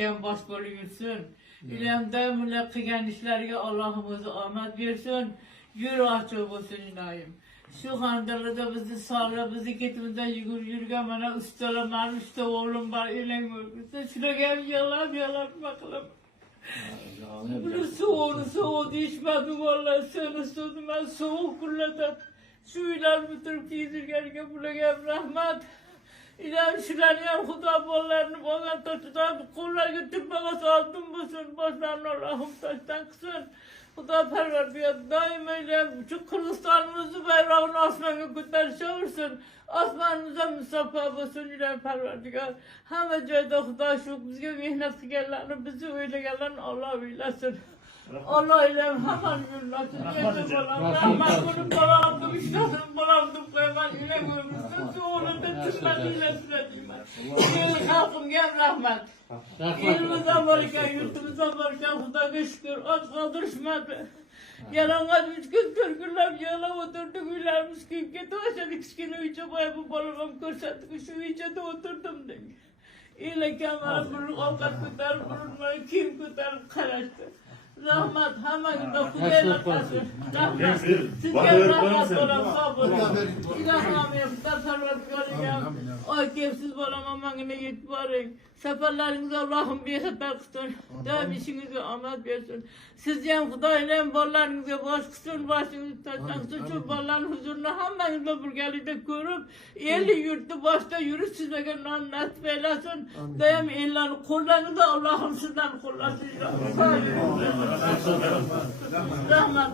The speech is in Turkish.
Baş bölüyorsun. İlemde mülle kıyan işlerine Allah'ımızı ahmet versin. Yürü açık olsun inayım. Şu handalıda bizi sağla, bizi getimizden yürügen bana ustalaman, usta oğlum var, ilen görmüşsün. Şuna gel yalan bakalım. Bunu soğuğu içmedim vallahi seni sordum ben soğuk kulladım. Şu ilan bitirip giydirgen buna gel rahmet. İlahi şülanyan Huda bollarını bana taşıdan kullar götür bana saldım bulsun başlarına Allah'ım taştan kısın. Huda perverdiye daim öyle şu Kırgızistan'ımızı bayrağını asmanı kurtar çağırsın. Asmanımıza müsafa bulsun ilahi perverdiye. Hemen cayda Huda şu bizge mihnet gellerini bizi öyle gelen Allah bilesin. Allah ile hemen yürülasın. Yeter bana. Rahmet bunu bağlandım. İşledim bağlandım. Hemen ile görmüşsün. Soğuğunda tırnakıyla sürdüm. İyi halkım gel rahmet. İlimizden varken, yurtumuzdan varken Huda'a şükür. Az kaldırışmadı. Yalanlar üç gün körgürler. Yalan oturduk. Ülermiş ki. Geti başladık. İşkini üçe boya bu balonum körsettik. Şu üçe de oturdum dedi. İle kemal buruk avukat kurtar. Burukları kim kurtar? Karaştı. Rahmet hemen de kudayla kalsın. Rahmet. Sizce rahmet olan sabır. İlahım tasarruf göreceğim. Ay kefsiz balamamangına yetvarın. Seferlerinizi Allah'ım bir sefer kıstın. Daim işinizi amat versin. Sizce Kudayla ballarınızı boş kısın. Başınızı taşlansın. Şu balların huzuruna hemen de burgelide görüp eli yurtta başta yürü size nasip eylesin. Daim ellerini kullarınızı Allah'ım sizden kullasın. Rahmet.